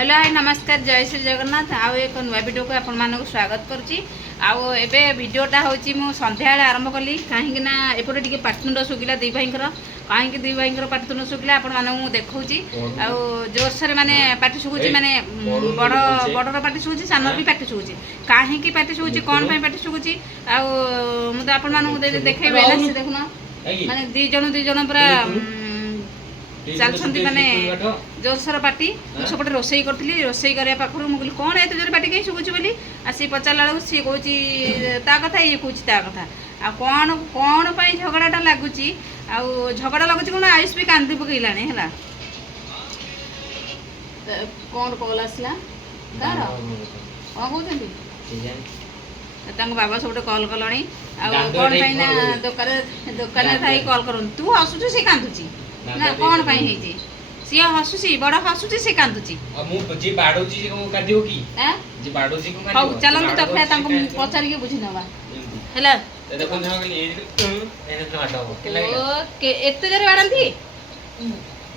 Hello hi नमस्कार जय श्री जगन्नाथ आउ एक नुआ वीडियो को आपण मानक स्वागत करुच्ची आउ एबे वीडियोटा होची मु संध्या आरंभ कली कहीं ना एपटे टिके पाटतुंड सुगिला दी भाईंकर कहीं दी भाईंकर पाटतुंड सुगिला आपण मानक मु देखौची आउ जोरसरे माने पाटी सुगुची माने बड़ बड़र पाटी सुगुची सानर भी पाटी सुगुची कहीं की पाटी सुगुची कोन पई पाटी सुगुची आउ मु तो आपण मानक देखैबे ना से देखुना माने दी जण पूरा चलती माने जोरसर पार्टी मुझे रोसई करी रोसई करने पाखर मुझे कौन एत जोर पार्टी कहीं शुभुची बोली सी पचारा बेलू सी कौन ता कथा ये कौन ता कथा आ कौन कौन पाई झगड़ाटा लगुच झगड़ा लगुच कौन आयुष भी कांदी पकईला है कौन कल आसला तार कौन कहते बाबा सब कल कले कौन पाई दुकान थी कल कर तू हसुचु सी कांदुची ना कौन पाई हेजी सी हसुची बड़ हसुची से कांदुची मु जे बाडोची को कादियो की हैं जे बाडोची को कादियो हौ चलन तो तकला तांको पचारि के बुझी नबा हैला देखो न ए एने तो बाडो केला ओके एते जरे बाडंती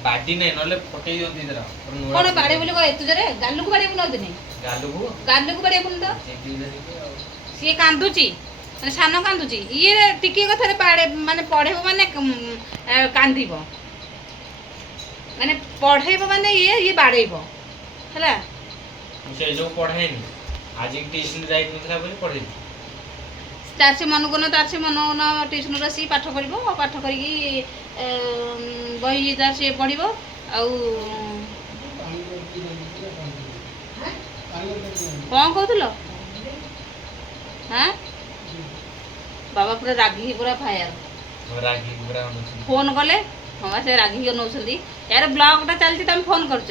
बाडी नै नले फटै दियंती जरा कोन बाडे बोले को एते जरे गालु को बाडे बुनो दिने गालु को बाडे बुनो तो सी कांदुची माने सानो कांदुची ये टिके कथरे पाडे माने पढेबो माने कांदीबो माने पढ़ेबो माने ये बाड़ेबो हैला मुझे जो पढ़ाए नहीं आज एक ट्यूशन जाई नथला बोले पढ़े तार से मन कोन तार से मन न ट्यूशन रे सी पाठ करबो पाठ करी बही तार से पढ़िबो आ कोन कहतलो हां बाबा पूरा रागी पूरा फायर रागी पूरा फोन कले हाँ से रागी नौकरी यार ब्लॉगटा चलती तुम फोन कर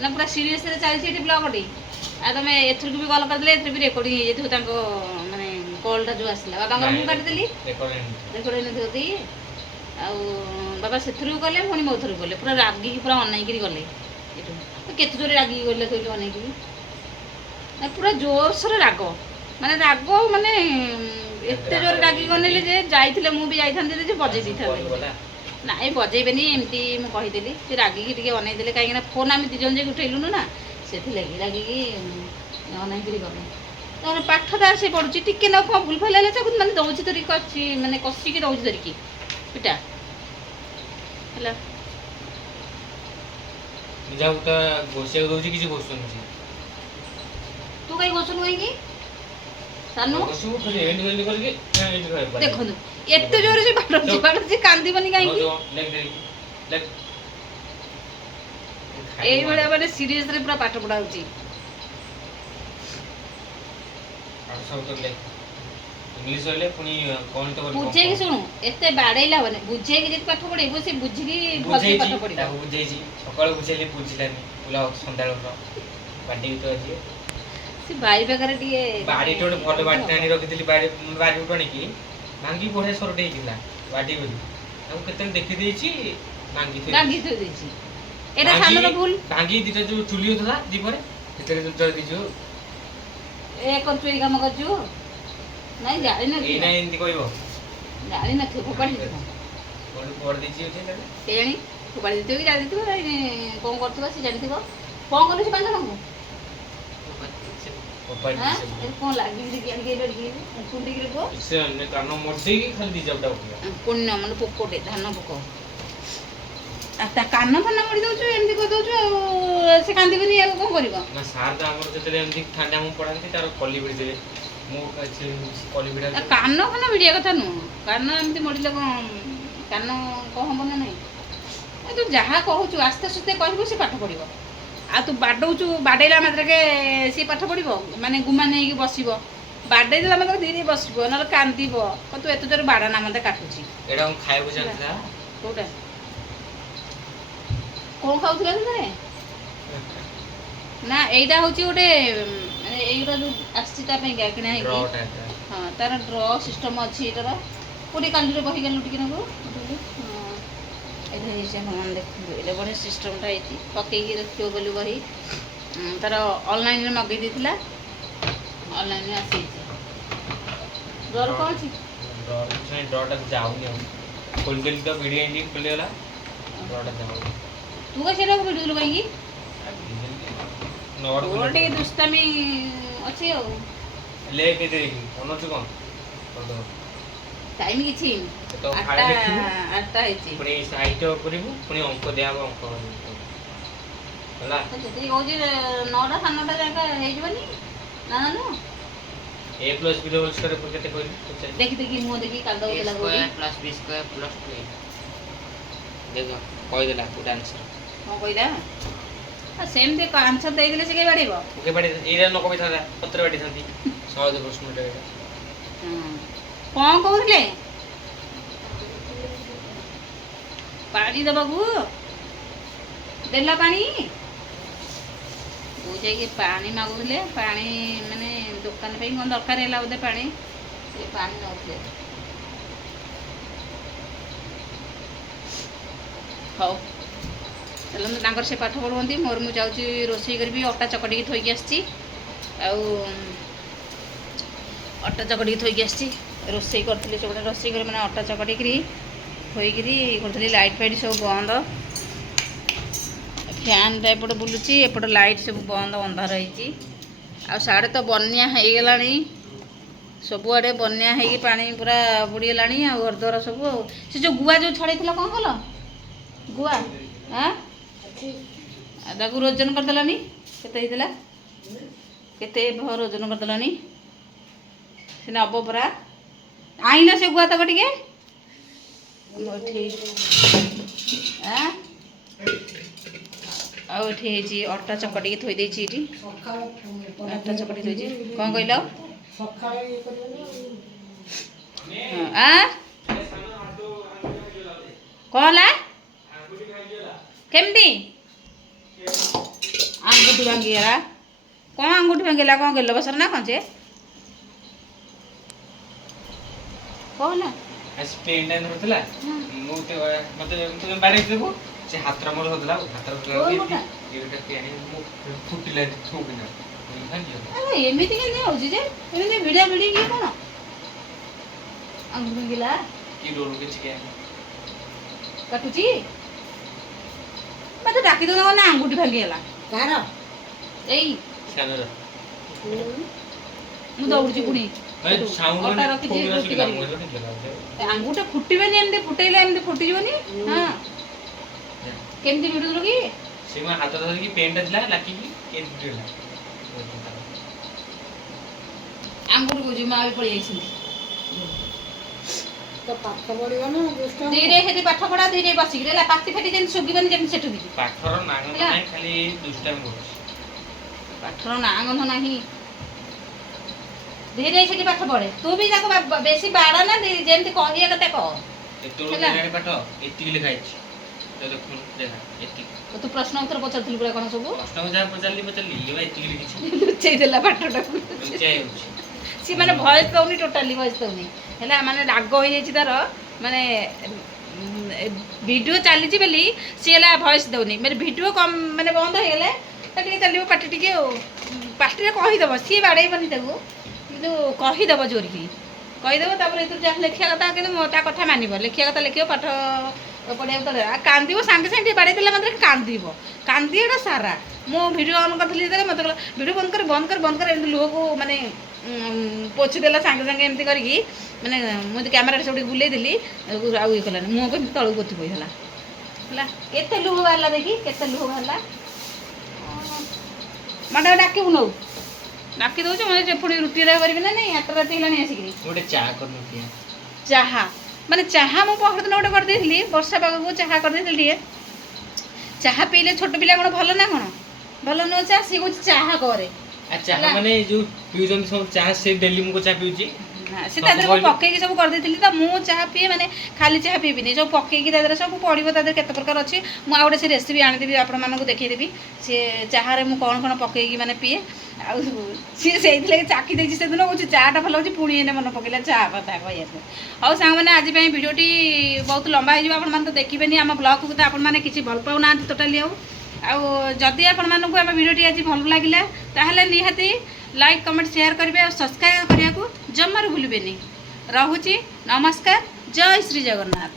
ना पूरा सीरीयस रे चलती ब्लॉगटी आ तुम एथर भी कॉल करदे एथर भी रेकॉर्डिंग हो जाथो माने कॉलटा जो आसला बाबा मु काटिदेली रेकॉर्डिंग होती आ बाबा सेथरु गले पुणी मोथरु गले पूरा रागी पूरा अनाई करी गले एठू केते जोरे रागी गले तो अनाई करी पूरा जोर से राग माने एते जोर रागी गनेले जे जाइथिले मु भी जाइथांते जे बजे दिथांते ना ये बजेबेनी एमती मु कहिदेली से रागी की टिके अनाई देले काई ना फोन आम दी जन जे उठेलुनु ना सेथि लगी रागी की अनाई करी गले तर पाठटा से पढुची टिके न को भूल फैलाले त माने दउची तरी कछि माने कछि के दउची तरी की पिटा हला जाउता गोसे दउची किछि गोसुन छी तू काई गोसुन होई की सानू गोसु खाली एंड करके एंड कर देखो एते जोर से बाडुची कांदी बनी काई की लेग एई बडे बडे सीरियस रे पूरा पाठ पढाउची और सब तो ले इंग्लिश वाले पुनी कोन तो बुझे की सुनु एते बाडैला बने बुझे की जे पाठ पढैबो से बुझी की भलसे पाठ पढिबो बुझे छी सकाळ बुझेली बुझिलानी पुला संध्याळ बाडी तो अछि से बाई बेकर दिए बाडी टोड भल बाडी टाणी रखितली बाडी बाडी उठणी की मांगी बढे सरटे हिला बाडी बोली हम केतन देखि देछि मांगी थई देछि एटा सानर भूल भांगी दिटा जो चुली होतला दीपरे भितरे जो चल दिजो ए कोन चोरी काम करजु नहीं जानि न ए नहीं एंती कहबो जानि न थे फोपाडी दे कोन पड़ दिछि होते ना के जानि फोपाडी देतो कि जानि दितो कोन करतबा से जानि दितो कोन करु से पांजा न फोपाडी से कोन लागी दि के के डरी कुंडी के को से ने कानो मोटी खाली दि जाउटा उठिया कोन न मन पोकोटे धान पोको आता कान फान मरि दउछु एमती को दउछु से कांदी बनी या कोन करबो ना सार त हमर जते एमती ठांडा मु पड़ांती तार कली बिडी देले मु कली बिडा कान फान भिडिया कथा नु कान एमती मरिले कान कहबो ना नहीं तू जहाँ कहूँ आस्ते आस्ते कहबो से पाठ पढ़िबो आ तू बाडौचु बाडैला मात्र के सी पाठ पढ़िबो माने गुमा नै कि बसिबो बाडै देला मात्र धीरे बसिबो न कांदीबो क तू एत जोर बाडा ना मते काटुची एडा हम खाइबो जानता कोटा कोन खाउथला रे ना एइडा होची ओटे माने एइरा जो आस्तिता पे गा किना है कि हां तार ड्रॉ सिस्टम अछि एटर कोडी कांडी रे बहि गेल लुटी किना को एटा हिसे हम देखु एटा बडे सिस्टमटा एति पके की रखियो बोली बही तार ऑनलाइन रे मगे दिथिला ऑनलाइन रे आसी डर कोन छी डर जाउनी हम खोल देली तो वीडियो एडिट कर लेला डर जाउ तू कैसे लोग वीडियो लगाएंगी ନଗର ତୋର ଟିକେ ଦୁଷ୍ଟାମି ଅଛି ଆଉ। ଲେ କେତେ ଦେଖି ଅନଛୁ କଣ କରିଦବ ଟାଇମ୍ କିଛି ତ ଖାଲି ଲେଖିବୁ ଆଠଟା ହେଇଛି। ପୁଣି ସାହିତ୍ୟ କରିବୁ ପୁଣି ଅଙ୍କ ଦିଆହବ ଅଙ୍କ ହେଲା ଯେତିକି କହୁଛି 9ଟା 9:30 ଯାଏଁ ହେଇଯିବନି ନା ନା ନା a plus b whole square କେତେ କହିଲୁ ଦେଖି ଦେଖି ମୁହଁ ଦେଖି କାନ୍ଦ ଦେଲା କହୁଛି plus b square plus 2 ଦେଖ କହିଦେଲା ପୁରା ଆନ୍ସର କଣ କହିଲା ସେମିତି ଆନ୍ସର ଦେଇଦେଲେ ସେ କେହି ବାଡ଼େଇବ ଓକେ ବାଡ଼ି ଏଇଟା ନ କହିଥାନ୍ତା ପତ୍ର ବାଡ଼ିଥାନ୍ତି ସହଜ ପ୍ରଶ୍ନଟା ଏଇଟା କଣ କହୁଥିଲେ ପାଣି ଦେବାକୁ ଦେଲା ପାଣି ଯାଇକି ପାଣି ମାଗୁଥିଲେ ପାଣି ମାନେ ଦୋକାନ ପାଇଁ କ'ଣ ଦରକାର ହେଲା ବୋଧେ ପାଣି ସେ ପାଣି ନେଉଥିଲେ। ହଉ ଚାଲନ୍ତୁ ତାଙ୍କର ସେ ପାଠ ପଢ଼ୁଛନ୍ତି ମୋର ମୁଁ ଯାଉଛି ରୋଷେଇ କରିବି ଅଟା ଚକଟିକି ଥୋଇକି ଆସିଛି ଆଉ ଅଟା ଚକଟିକି ଥୋଇକି ଆସିଛି ରୋଷେଇ କରିଥିଲି ସେପଟେ ରୋଷେଇ କରି ମାନେ ଅଟା ଚକଟିକିରି ଥୋଇକିରି କରୁଥିଲି ଲାଇଟ୍ ଫାଇଟ୍ ସବୁ ବନ୍ଦ ଫ୍ୟାନ୍ଟା ଏପଟେ ବୁଲୁଛି ଏପଟେ ଲାଇଟ୍ ସବୁ ବନ୍ଦ ଅନ୍ଧାର ହେଇଛି ଆଉ ସାଡ଼େ ତ ବନ୍ୟା ହେଇଗଲାଣି ସବୁଆଡ଼େ ବନ୍ୟା ହେଇକି ପାଣି ପୁରା ବୁଡ଼ିଗଲାଣି ଆଉ ଘରଦ୍ୱାର ସବୁ ଆଉ ସେ ଯେଉଁ ଗୁଆ ଯେଉଁ ଛଡ଼େଇଥିଲ କ'ଣ କଲ ଗୁଆ ଆଁ ତାକୁ ଓଜନ କରିଦେଲନି କେତେ ହେଇଥିଲା କେତେ ଓଜନ କରିଦେଲନି ସେ ନେବ ପରା ଆଇନ ସେ ଗୁଆ ତକ ଟିକେ ଆଁ ଆଉ ଏଠି ହେଇଛି ଅଟା ଚକଟିକି ଥୋଇ ଦେଇଛି ଏଠି ଅଟା ଚକଟି ଥୋଇଛି କ'ଣ କହିଲ କ'ଣ ହେଲା କେମିତି ଆଙ୍ଗୁଠି ଭାଙ୍ଗିଗଲା କ'ଣ ଆଙ୍ଗୁଠି ଭାଙ୍ଗିଗଲା କ'ଣ ଗେଲ ବସର ନା କ'ଣ ଯେ କ'ଣ ହେଲା ପେନ୍ଟା ଧରୁଥିଲା ମୁଁ ମତେ ବାଡ଼େଇ ଦେବୁ ସେ ହାତର ମୋର ହଉଥିଲା ଫୁଟିଲା ଏମିତି କେମିତି ହଉଛି ଯେ ଏମିତି ଭିଡ଼ିଆ ଭିଡ଼ି କିଏ କ'ଣ ଆଙ୍ଗୁଠି ଭାଙ୍ଗିଲା କି ରୋଲ କିଛି କାଟୁଛି ମତେ ଡାକି ଦେବ ନା ଆଙ୍ଗୁଠି ଭାଙ୍ଗିଗଲା କାହାର ଏଇ ମୁଁ ଦୌଡୁଛି ପୁଣି ଅଟା ରଖିଛି ରୁଟି କରିବି ଆଙ୍ଗୁଠି ଫୁଟିବେନି ଏମିତି ଫୁଟେଇଲେ ଏମିତି ଫୁଟିଯିବନି ହଁ କେମିତି ଭିଡୁଥିଲୁ କି ସେ ମୋ ହାତ ଧରିକି ପେନ୍ଟା ଥିଲା ଲାକିକି କେମିତି ଫୁଟିଗଲା ଆଙ୍ଗୁଠି କହୁଛି ମା ବି ପଳେଇ ଯାଇଛନ୍ତି ତ ପାଠ ପଢିବ ନା ଧୀରେ ସେଠି ପାଠ ପଢା ଧୀରେ ବସିକି ହେଲା ପାଟି ଫାଟି ଯେମିତି ଶୁଭିବନି ଯେମିତି ସେଠୁ ବି ପାଠର ନାଁ ନାହିଁ ଖାଲି ଦୁଷ୍ଟାମି କରୁଛି ପାଠର ନାଁ ଗନ୍ଧ ନାହିଁ ଧୀରେ ସେଠି ପାଠ ପଢେ ତୁ ବି ତାକୁ ବେଶୀ ବାଡା ନା ଯେମିତି କହିବା କଥା କହ ପାଠ ଏତିକି ଲେଖା ହେଇଛି ତୁ ପ୍ରଶ୍ନ ଉତ୍ତର ପଚାରୁଥିଲୁ ପୁରା କ'ଣ ସବୁ ପ୍ରଶ୍ନ ଯାହା ପଚାରିଲି ଏତିକି ଲେଖିଛି ଲୁଚେଇ ଦେଲା ପାଠଟାକୁ ସିଏ ମାନେ ଭଏସ୍ ଦଉନି ଟୋଟାଲି ଭଏସ୍ ଦଉନି ହେଲା ମାନେ ରାଗ ହେଇଯାଇଛି ତାର ମାନେ ଭିଡ଼ିଓ ଚାଲିଛି ବୋଲି ସିଏ ହେଲା ଭଏସ୍ ଦଉନି ମାନେ ଭିଡ଼ିଓ କମ୍ ମାନେ ବନ୍ଦ ହେଇଗଲେ ଟିକେ ଚାଲିବ ପାଟି ଟିକେ ଆଉ ପାଟିରେ କହିଦେବ ସିଏ ବାଡ଼େଇବନି ତାକୁ କିନ୍ତୁ କହିଦେବ ଜୋରିକି କହିଦେବ ତାପରେ ଏଥିରୁ ଯାହା ଲେଖିବା କଥା କିନ୍ତୁ ତା କଥା ମାନିବ ଲେଖିବା କଥା ଲେଖିବ ପାଠ ପଢ଼ିବାକୁ ତ କାନ୍ଦିବ ସାଙ୍ଗେ ସାଙ୍ଗେ ଟିକେ ବାଡ଼େଇ ଦେଲା ମାତ୍ରେ କାନ୍ଦିବ କାନ୍ଦିବାଟା ସାରା ମୁଁ ଭିଡ଼ିଓ ଅନ୍ କରିଥିଲି ଯେତେବେଳେ ମୋତେ କହିଲା ଭିଡ଼ିଓ ବନ୍ଦ କର ଏମିତି ଲୁହକୁ ମାନେ ପୋଛିଦେଲା ସାଙ୍ଗେ ସାଙ୍ଗେ ଏମିତି କରିକି ମାନେ ମୁଁ କ୍ୟାମେରାରେ ସବୁଠି ବୁଲେଇ ଦେଲି ଆଉ ଇଏ କଲାନି ମୁଁ କେମିତି ତଳକୁ ଗତି ପଡ଼ିଗଲା ହେଲା କେତେ ଲୁହ ବାହାରିଲା ଦେଖି କେତେ ଲୁହ ବାହାରିଲା ମାଟା ଡାକିବୁ ନଉ ଡାକି ଦେଉଛୁ ମାନେ ପୁଣି ରୁଟିଟା କରିବି ନା ନାଇଁ 8ଟା ରାତି ହେଲାଣି ଆସିକିରି ଗୋଟେ ଚାହା କରିନଥିଲି ଚାହା ମାନେ ଚାହା ମୁଁ ପହରଦିନ ଗୋଟେ କରିଦେଇଥିଲି ବର୍ଷା ପାଗକୁ ଚାହା କରିଦେଇଥିଲି ଟିକେ ଚାହା ପିଇଲେ ଛୋଟ ପିଲା କ'ଣ ଭଲ ନା କ'ଣ ଭଲ ନୁହଁ ଚାହା ସିଏ କହୁଛି ଚାହା କରେ ଚାହା ମାନେ ଯୋଉ ପିଉଛନ୍ତି ସବୁ ଚାହା ସେ ଡେଲି ମୁଁ ଚାହା ପିଉଛି ସେ ତା ଦେହରେ ପକେଇକି ସବୁ କରିଦେଇଥିଲି ତ ମୁଁ ଚାହା ପିଏ ମାନେ ଖାଲି ଚାହା ପିଇବିନି ସବୁ ପକେଇକି ତା ଦେହରେ ସବୁ ପଡ଼ିବ ତା ଦେହରେ କେତେ ପ୍ରକାର ଅଛି ମୁଁ ଆଉ ଗୋଟେ ସେ ରେସିପି ଆଣିଦେବି ଆପଣମାନଙ୍କୁ ଦେଖେଇଦେବି ସେ ଚାହାରେ ମୁଁ କ'ଣ କ'ଣ ପକେଇକି ମାନେ ପିଏ ଆଉ ସିଏ ସେଇଥିଲାଗି ଚାଖି ଦେଇଛି ସେଦିନ କହୁଛି ଚାହାଟା ଭଲ ହେଉଛି ପୁଣି ଏନେ ମନେ ପକେଇଲା ଚାହା କଥା କହିବାକୁ ହଉ ସାଙ୍ଗମାନେ ଆଜି ପାଇଁ ଭିଡ଼ିଓଟି ବହୁତ ଲମ୍ବା ହେଇଯିବ ଆପଣମାନେ ତ ଦେଖିବେନି ଆମ ବ୍ଲଗ୍କୁ ତ ଆପଣମାନେ କିଛି ଭଲ ପାଉନାହାନ୍ତି ଟୋଟାଲି ଆଉ ଯଦି ଆପଣମାନଙ୍କୁ ଆମ ଭିଡ଼ିଓଟି ଆଜି ଭଲ ଲାଗିଲା ତାହେଲେ ନିହାତି ଲାଇକ୍ କମେଣ୍ଟ ସେୟାର କରିବେ ଆଉ ସବସ୍କ୍ରାଇବ୍ କରିବାକୁ ଜମାରୁ ଭୁଲିବେନି ରହୁଛି ନମସ୍କାର ଜୟ ଶ୍ରୀ ଜଗନ୍ନାଥ।